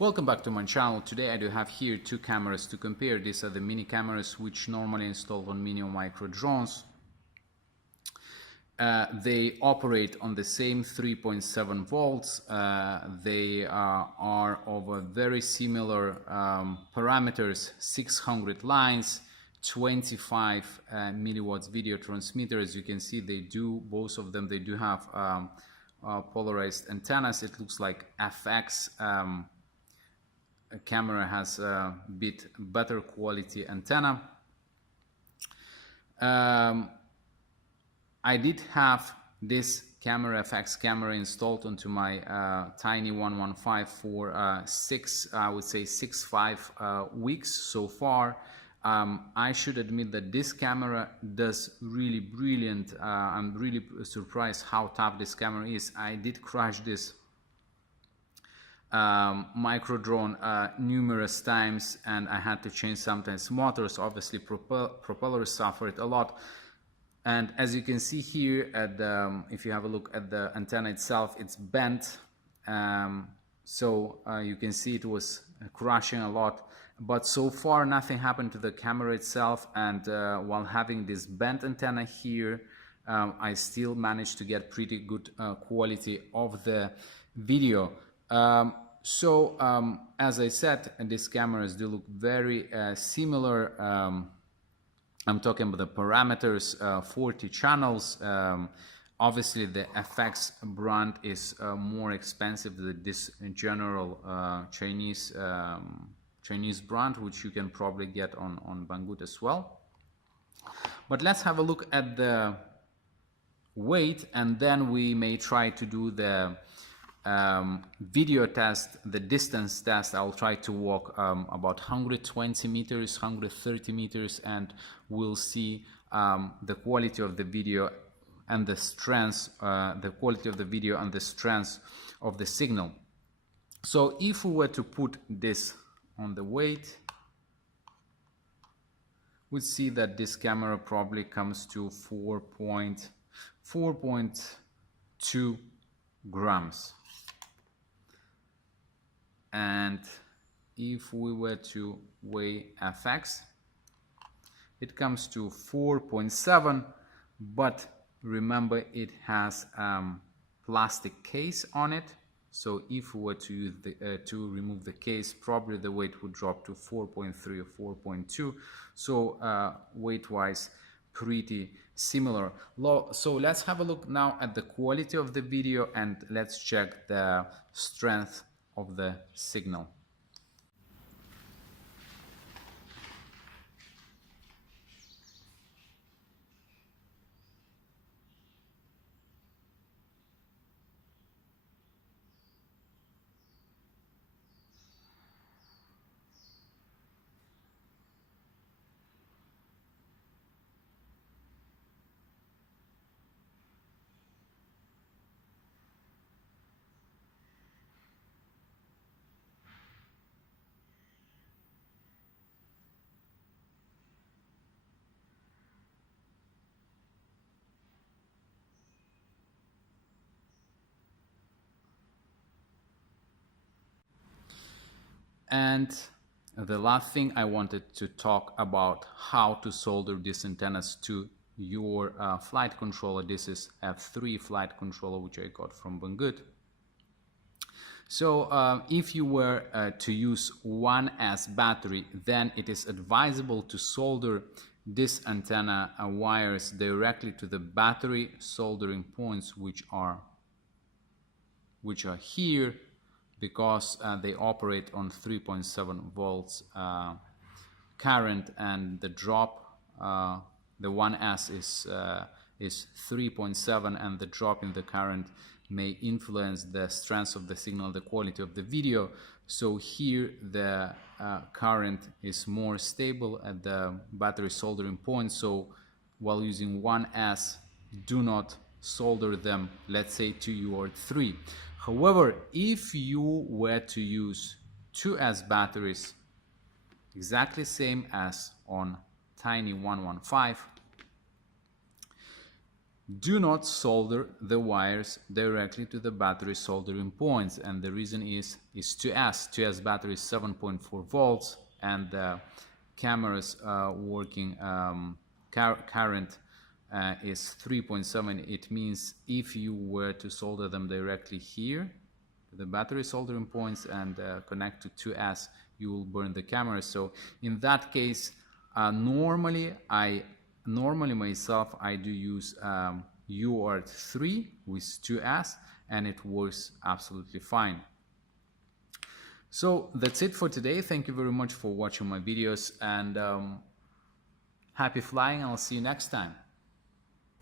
Welcome back to my channel. Today I do have here two cameras to compare. These are the mini cameras which normally installed on mini or micro drones. They operate on the same 3.7 volts. They are of a very similar parameters, 600 lines, 25 milliwatts video transmitter. As you can see, they do, both of them, they do have polarized antennas. It looks like FX camera has a bit better quality antenna. I did have this camera, FX camera, installed onto my tiny 115 for I would say 6-5 weeks so far. I should admit that this camera does really brilliant. I'm really surprised how tough this camera is. I did crash this micro drone numerous times, and I had to change sometimes motors. Obviously propellers suffered a lot. And as you can see here, at the, if you have a look at the antenna itself, it's bent. So you can see it was crashing a lot. But so far nothing happened to the camera itself. And while having this bent antenna here, I still managed to get pretty good quality of the video. As I said, these cameras do look very similar. I'm talking about the parameters, 40 channels. Obviously the FX brand is more expensive than this general Chinese brand, which you can probably get on Banggood as well. But let's have a look at the weight, and then we may try to do the video test, the distance test. I'll try to walk about 120 meters, 130 meters, and we'll see the quality of the video and the strength, the quality of the video and the strength of the signal. So if we were to put this on the weight, we'd see that this camera probably comes to 4.2 grams. And if we were to weigh FX, it comes to 4.7, but remember it has plastic case on it. So if we were to use to remove the case, probably the weight would drop to 4.3 or 4.2. So weight-wise, pretty similar. So let's have a look now at the quality of the video, and let's check the strength of the signal. And the last thing, I wanted to talk about how to solder these antennas to your flight controller. This is F3 flight controller, which I got from Banggood. So if you were to use 1S battery, then it is advisable to solder this antenna wires directly to the battery soldering points, which are here, because they operate on 3.7 volts current, and the drop, the 1S is 3.7, and the drop in the current may influence the strength of the signal, the quality of the video. So here the current is more stable at the battery soldering point. So while using 1S, do not solder them, let's say, to your 3. However, if you were to use 2S batteries, exactly same as on tiny 115, do not solder the wires directly to the battery soldering points, and the reason is 2S battery is 7.4 volts, and the camera's working current is 3.7. It means if you were to solder them directly here, the battery soldering points, and connect to 2S, you will burn the camera. So in that case, normally myself I do use UART3 with 2S, and it works absolutely fine. So that's it for today. Thank you very much for watching my videos, and happy flying. I'll see you next time.